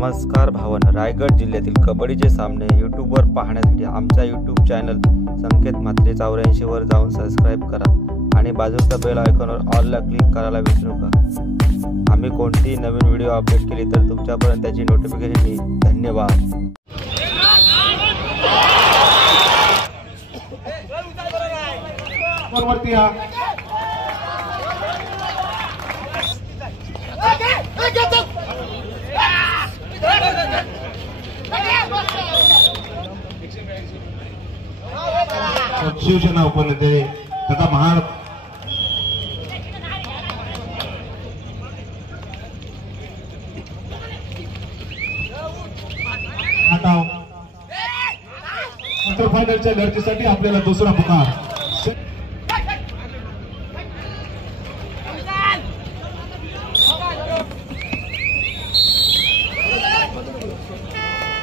नमस्कार भावांनो, रायगड जिल्ह्यातील कबड्डीचे सामने यूट्यूबवर पाहण्यासाठी आमच्या यूट्यूब चॅनल संकेत म्हात्रे 84 वर जाऊन सबस्क्राइब करा आणि बाजूच्या बेल आयकॉनवर ऑल ला क्लिक करायला विसरू नका। आम्ही कोणतीही नवीन व्हिडिओ अपडेट केली तर तुमच्यापर्यंत त्याची नोटिफिकेशन येईल। धन्यवाद। शिवसेना उपनेते तथा महान क्वार्टर फायनलच्या लढतीसाठी आपल्याला दुसरा पुकार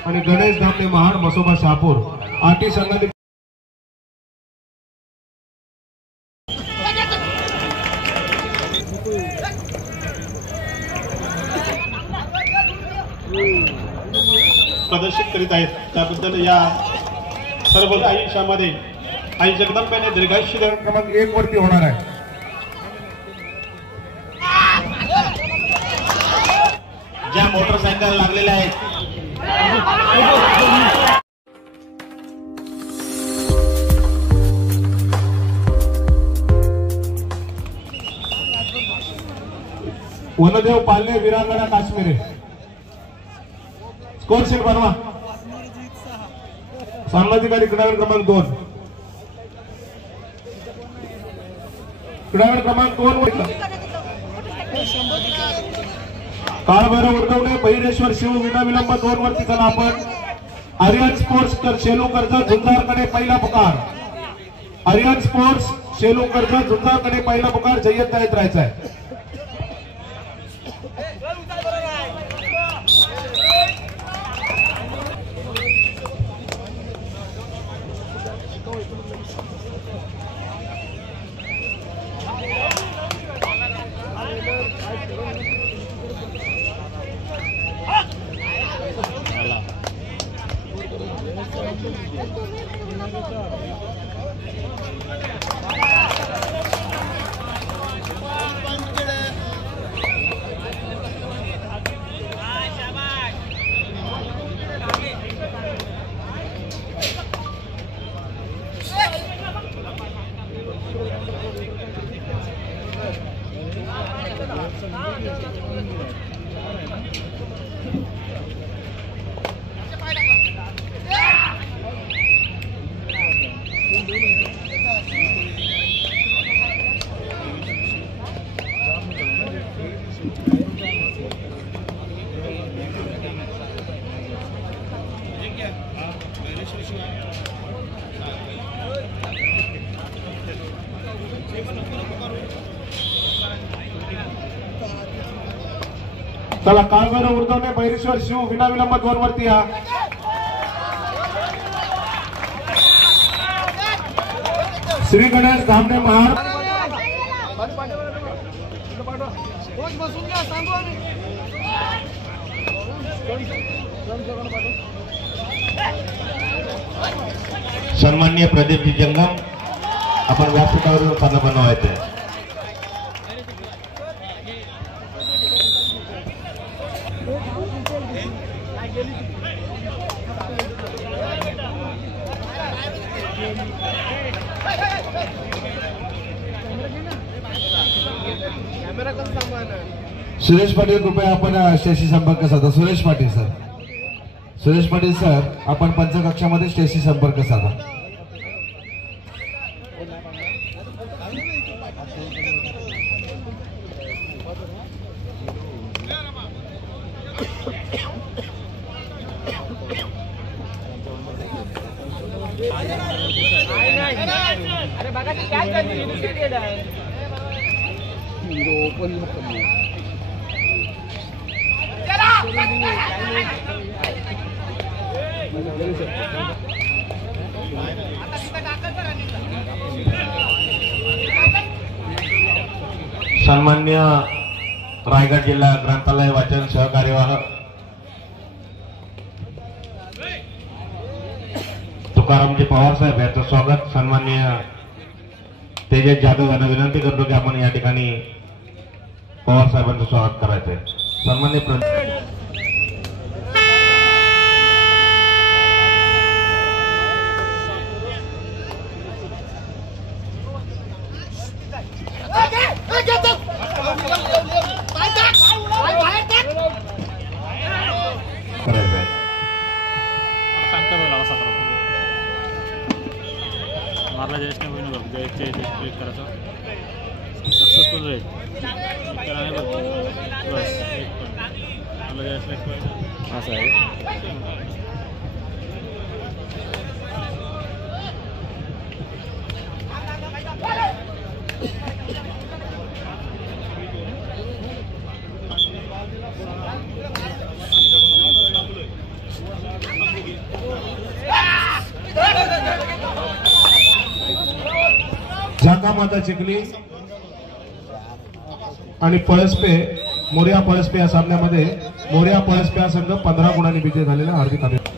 आणि गणेश धामणे महाड मसोबा शहापूर आटी संघातील प्रदर्शित करीत आहेत। त्याबद्दल या सर्व आयुष्यामध्ये आई जगदंबेने दीर्घायुष्य क्रमांक 1 वरती होणार आहे। ज्या मोटरसायकल लागलेल्या आहेत वनदेव पालने वीरांगणा काश्मीरे स्कोर शीट बनवा। सामनाधिकारी क्रीडागट क्रमांक 2 क्रीडागट क्रमांक 2 वर काळभैरव उडवणे बहिरेश्वर शिव विना विलंब 2 वरती चला आपण। आर्यन स्पोर्ट्स शेलू कर्जत झुंजारकडे पहिला पुकार। आर्यन स्पोर्ट्स शेलू कर्जत झुंजारकडे पहिला पुकार। जय्यत तयारीत राहायचा आहे। चला काळभैरव उडवणे बहिरेश्वर शिव विना विलंब 2 वरती या। श्री गणेश धामणे महाड सन्माननीय प्रदीपजी जंगम आपण व्यासपीठावर साधन बनवायचे। सुरेश पाटील कृपया आपण स्टेशी संपर्क साधा। सुरेश पाटील सर, सुरेश पाटील सर आपण पंचकक्षामध्ये स्टेशी संपर्क साधा। अरे बघा काय सन्मान्य रायगड जिल्हा ग्रंथालय वाचन सहकार्यवाह तुकारामजी पवार साहेब यांचं स्वागत सन्माननीय तेजस जाधव यांना विनंती करतो की आपण या ठिकाणी पवार साहेबांचं स्वागत करायचं आहे. सन्माननीय मारला जयेश नाही होईन बघ जयेशचे क्लिक करायचं सक्सेसफुल राहील बस मला जयेशला एक पॉईंट असं आहे. झाकामाता चिखली आणि पळसपे मोर्या पळसपे या सामन्यामध्ये मोर्या पळसपे हा संघ 15 गुणांनी विजय झालेला. हार्दिक अभिनंदन.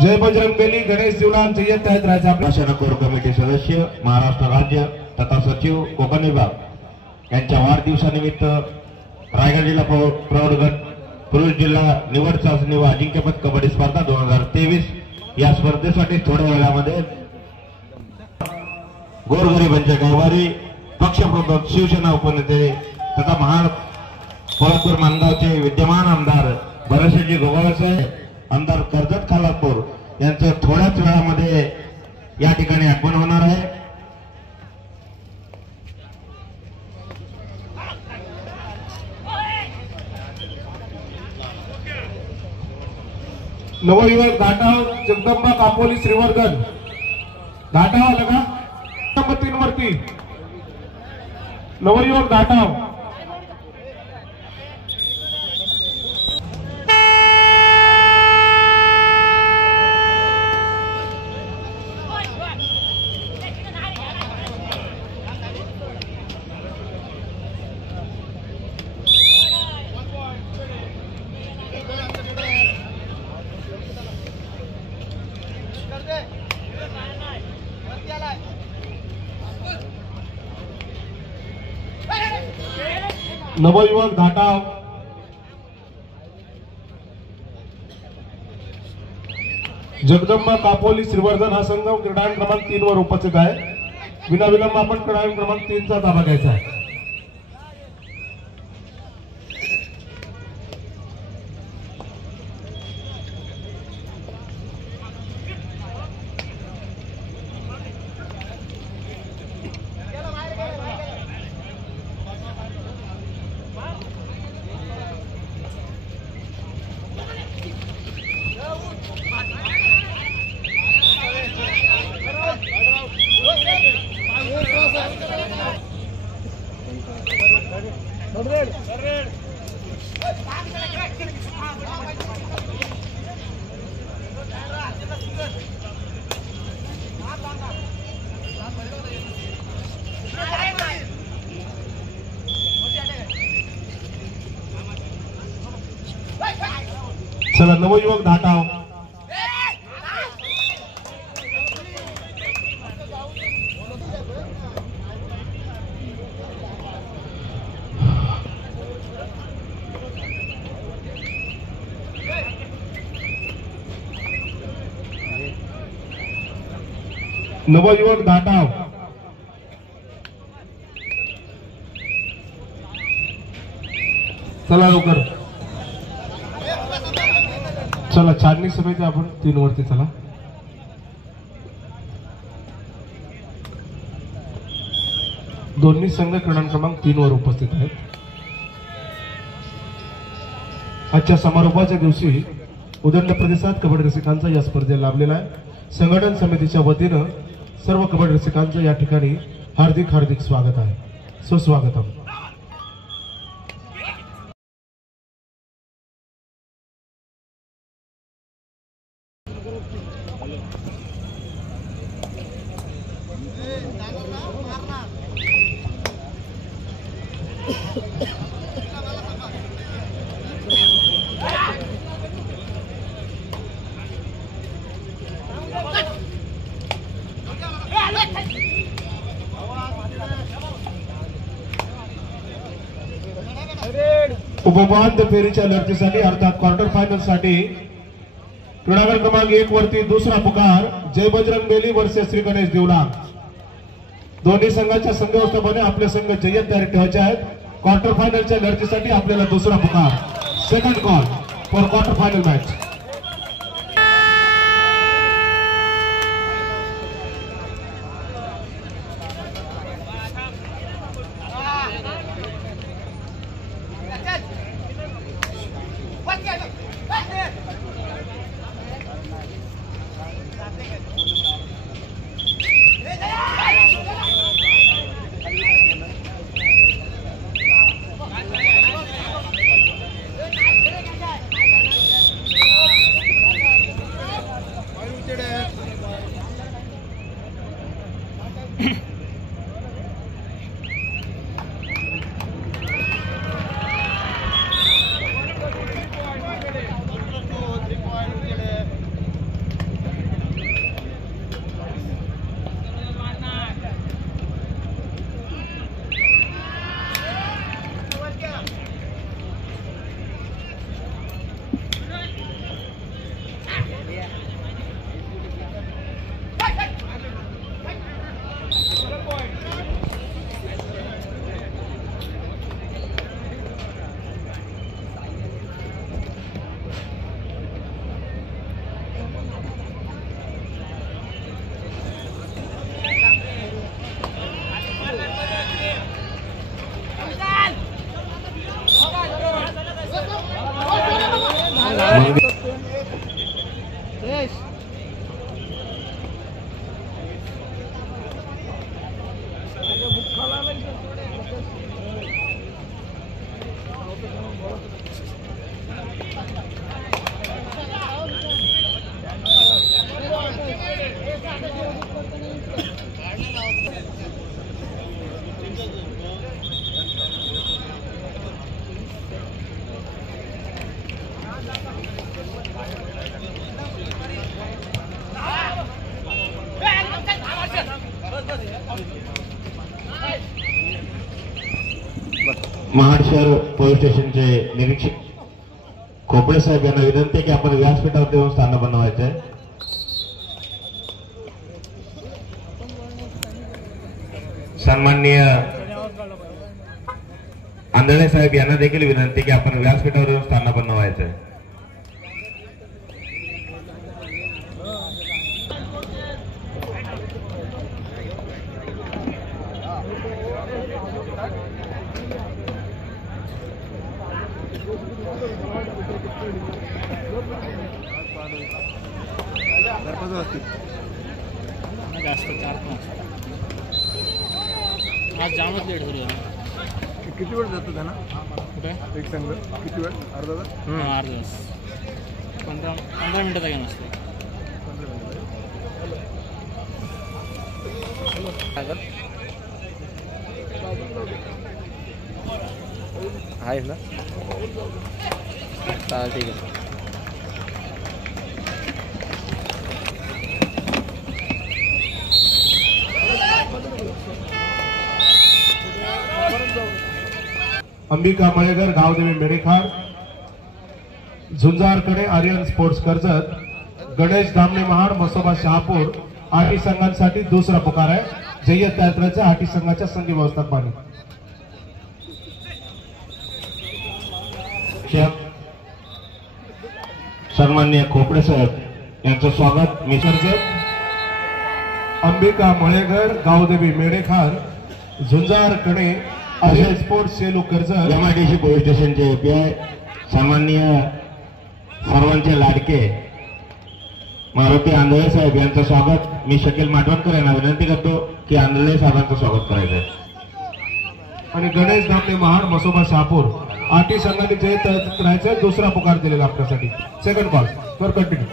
जय बजरंगबली. गणेश दिवलान सय्यद तहत राजा भाषण कोर कमिटी सदस्य महाराष्ट्र राज्य तथा सचिव कोकण विभाग यांच्या वाढदिवसानिमित्त रायगड जिल्हा प्रौढ गट पुरुष जिल्हा निवड चाचणी व अजिंक्यपद कबड्डी स्पर्धा 2023 या स्पर्धेसाठी थोड्या वेळामध्ये गोरगरिबांच्या गावारी पक्षप्रमुख शिवसेना उपनेते तथा महाड कोल्हापूर मानगावचे विद्यमान आमदार भरतजी गोगावले आमदार कर्जत खालापूर यांचं थोड्याच वेळामध्ये या ठिकाणी आगमन होणार आहे. नवयुवक घाटाव जगदंबा कापोली श्रीवर्धन घाटाव लगा नंबर 3 वरती नवयुवक घाटाव. नवयुवक घाटाव जगदंबा कापोली श्रीवर्धन हा संघ क्रीडांगण क्रमांक 3 वर उपस्थित आहे. विनाविलंब आपण क्रीडांगण क्रमांक 3 चा ताबा घ्यायचा आहे. चला नवयुवक घाटाव नवयुवक घाटाव चला लवकर चला छाननी समिती आपण 3 वरती चला. दोन्ही संघ क्रीडा क्रमांक 3 वर उपस्थित आहेत. आजच्या समारोपाच्या दिवशी उदंड प्रतिसाद कबड्डी रसिकांचा या स्पर्धेला लाभलेला आहे. संघटन समितीच्या वतीनं सर्व कबड्डी रसिकांचं या ठिकाणी हार्दिक हार्दिक स्वागत आहे. सुस्वागतम. उपउपांत्य फेरीच्या लढतीसाठी अर्थात क्वार्टर फायनल साठी क्रीडागट क्रमांक 1 वरती दुसरा पुकार जय बजरंग बेली वर्सेस श्री गणेश देवला. दोन्ही संघाच्या संघ व्यवस्थापने आपले संघ जय्यत तयारी ठेवायचे आहेत. क्वार्टर फायनलच्या लढतीसाठी आपल्याला दुसरा पुकार, second call for quarter final match. Mahad शहर पोलीस स्टेशनचे निरीक्षक खोपडे साहेब यांना विनंती की आपण व्यासपीठावर येऊन स्थान बनवायचे आहे. सन्माननीय आंधळे साहेब यांना देखील विनंती की आपण व्यासपीठावर येऊन स्थान बनवायचे आहे. जास्त 4-5 आज जामच लेट झालं. किती वेळ जातो त्यांना कुठे एक संघ किती वेळ अर्धा तास अर्धा तास 15 मिनिटाचा गेम असतो. आहेस ना, चालेल ठीक आहे. अंबिका मळेकर, गावदेवी मेडेखार, झुंजारकडे आर्यन स्पोर्ट्स कर्जत, गणेश धामणे महाड, मसोबा शहापूर आठी संघांसाठी दुसरा पुकार आहे. जय्यत यात्रेच्या आठी संघाच्या संघ व्यवस्थापन सन्माननीय खोपडे साहेब यांचं स्वागत. मिसरचे अंबिका मळेकर, गावदेवी मेडेखार, झुंजारकडे Aryan sports Selu Karjat MIDC police स्टेशनचे API सामान्य सर्वांचे लाडके मारुती आंधळे साहेब यांचं स्वागत मी शकील माटवणकर यांना विनंती करतो की आंधळे साहेबांचं स्वागत करायचं आहे. आणि गणेश धामणे महाड मसोबा शहापूर आटी संघाने जय करायचा दुसरा पुकार दिलेला आपल्यासाठी. सेकंड कॉल वर कंटिन्यू.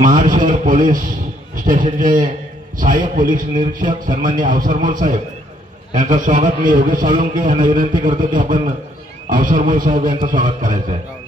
महाड शहर पोलीस स्टेशनचे सहाय्यक पोलीस निरीक्षक सन्माननीय अवसरमोल साहेब यांचं स्वागत मी योगेश साळुंके यांना विनंती करतो की आपण अवसरमोल साहेब यांचं स्वागत करायचं आहे.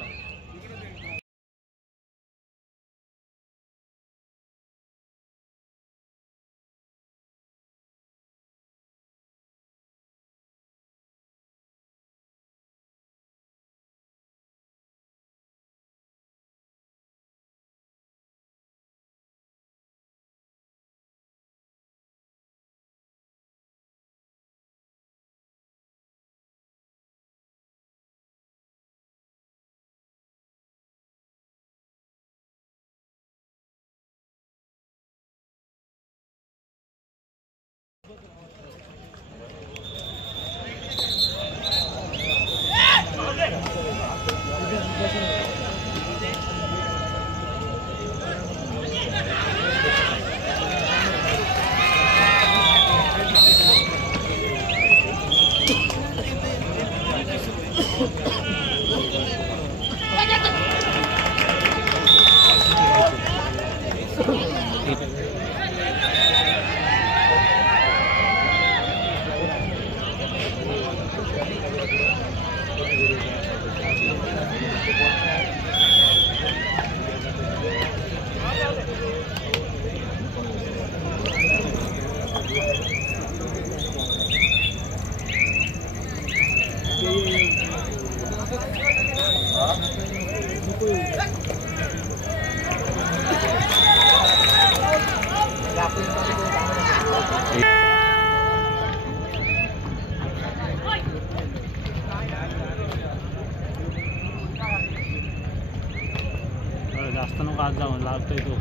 जास्त नको आज जाऊन लागतोय तो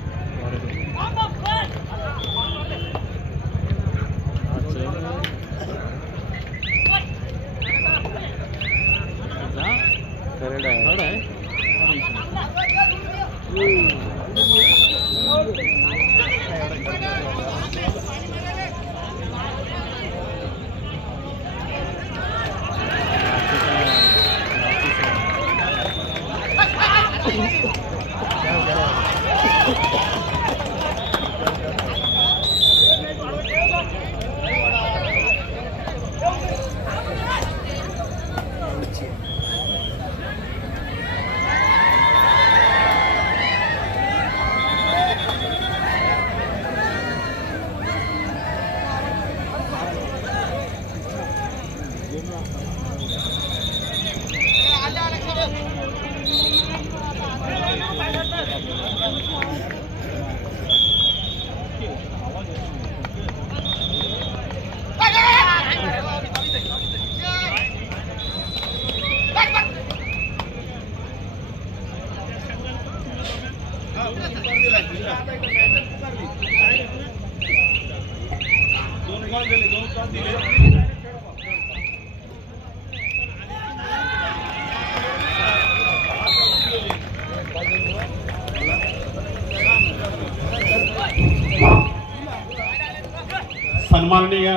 सन्माननीय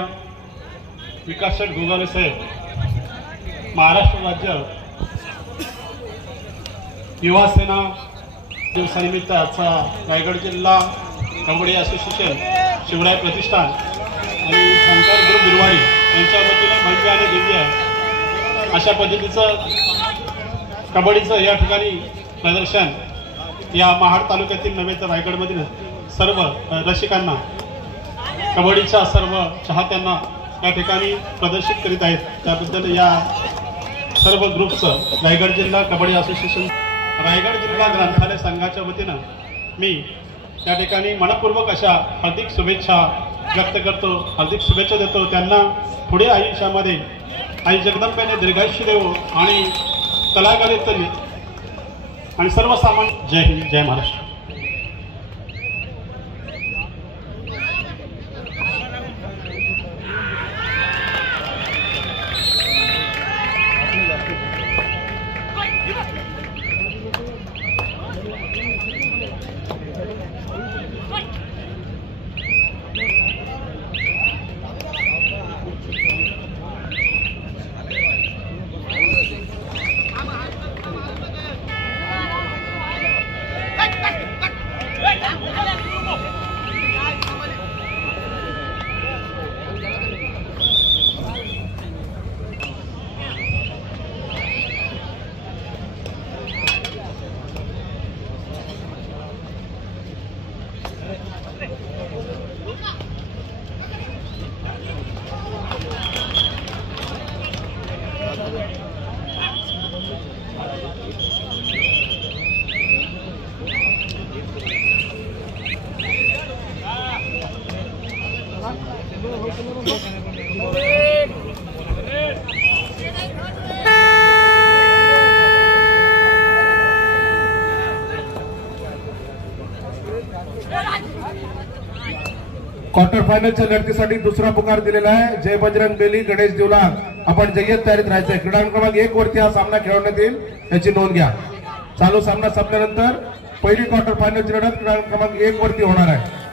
विकास शेठ गोगावले साहेब, महाराष्ट्र राज्य युवा सेना दिवसानिमित्त आजचा रायगड जिल्हा कबड्डी असोसिएशन, शिवराय प्रतिष्ठान आणि शंकर ग्रुप बिरवाडी यांच्या वतीने भव्य आणि दिव्य अशा पद्धतीचं कबड्डीचं या ठिकाणी प्रदर्शन या महाड तालुक्यातील नव्हे तर रायगडमधील सर्व रसिकांना, कबड्डीच्या सर्व चाहत्यांना या ठिकाणी प्रदर्शित करीत आहेत. त्याबद्दल या सर्व ग्रुपचं रायगड जिल्हा कबड्डी असोसिएशन, रायगड जिल्हा ग्रंथालय संघाच्या वतीनं मी त्या ठिकाणी मनपूर्वक अशा हार्दिक शुभेच्छा व्यक्त करतो, हार्दिक शुभेच्छा देतो. त्यांना पुढे आयुष्यामध्ये आई जगदंबेने दीर्घायुष्य देवो आणि कलाकारित आणि सर्वसामान्य. जय हिंद, जय महाराष्ट्र. क्वार्टर फायनलच्या लढतीसाठी दुसरा पुकार दिलेला आहे. जय बजरंग बेली, गणेश देवला, आपण जय्यत तयारीत राहायचंय. क्रीडांगण क्रमांक 1 वरती हा सामना खेळवण्यात येईल, याची नोंद घ्या. चालू सामना संपल्यानंतर पहिली क्वार्टर फायनलची लढत क्रीडांगण क्रमांक 1 वरती होणार आहे.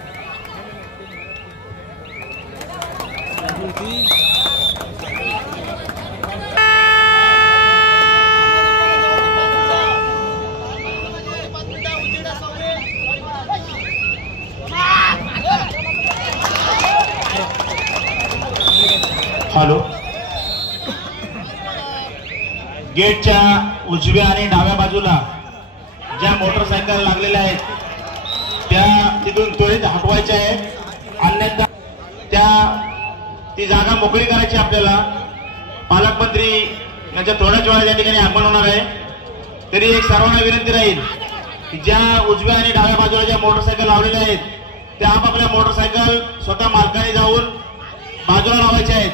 हॅलो, गेटच्या उजव्या आणि डाव्या बाजूला ज्या मोटरसायकल लागलेल्या आहेत त्या तिथून त्वरित हटवायच्या आहेत, अन्यथा ती जागा मोकळी करायची. आपल्याला पालकमंत्री यांच्या थोड्याच वेळा या ठिकाणी आगमन होणार आहे. तरी एक सर्वांना विनंती राहील की ज्या उजव्या आणि डाव्या बाजूला ज्या मोटरसायकल लावलेल्या आहेत त्या आपापल्या मोटरसायकल स्वतः मालकाने जाऊन बाजूला लावायच्या आहेत.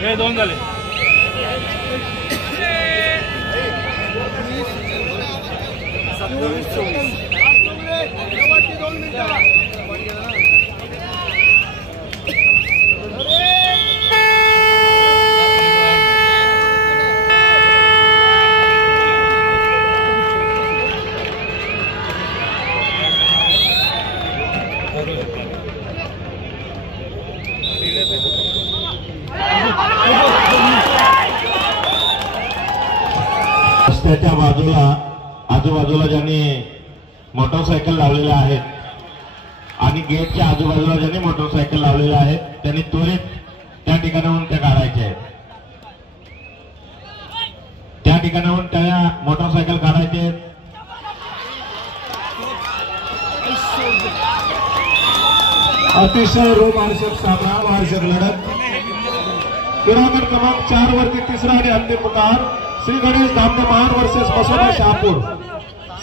हे दोन झाले. रस्त्याच्या बाजूला आजूबाजूला ज्यांनी मोटरसायकल लावलेल्या आहेत आणि गेटच्या आजूबाजूला ज्यांनी मोटरसायकल लावलेल्या आहेत त्यांनी त्वरित त्या ठिकाणाहून त्या काढायच्या आहेत. त्या ठिकाणाहून त्या मोटरसायकल काढायचे आहेत. अतिशय रोमांचक सामना, रोमांचक लढत. क्रमांक 4 वरती तिसरा आणि अंतिम पुकार श्री गणेश धामणे महाड वर्सेस मसोबा शहापूर.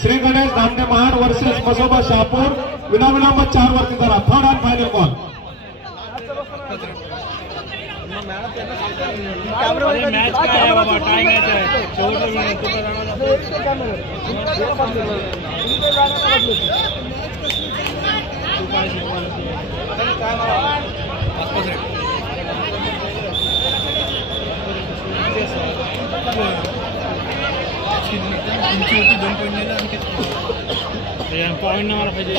श्री गणेश धामणे महाड वर्सेस मसोबा शहापूर. विनाविलंब 4 वरती जरा third and final ball. Match काय आहे बाबा, टाय मॅच आहे. शेवटचा पॉईंट ना मला पाहिजे.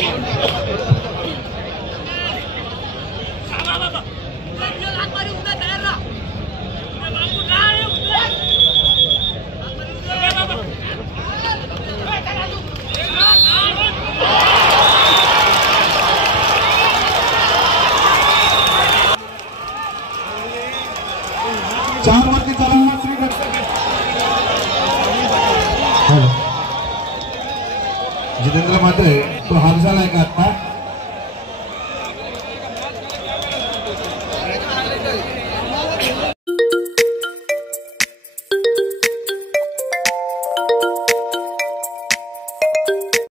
चार वरती चला श्री गणेश. जितेंद्र मात्रे तो हार झालाय का आता?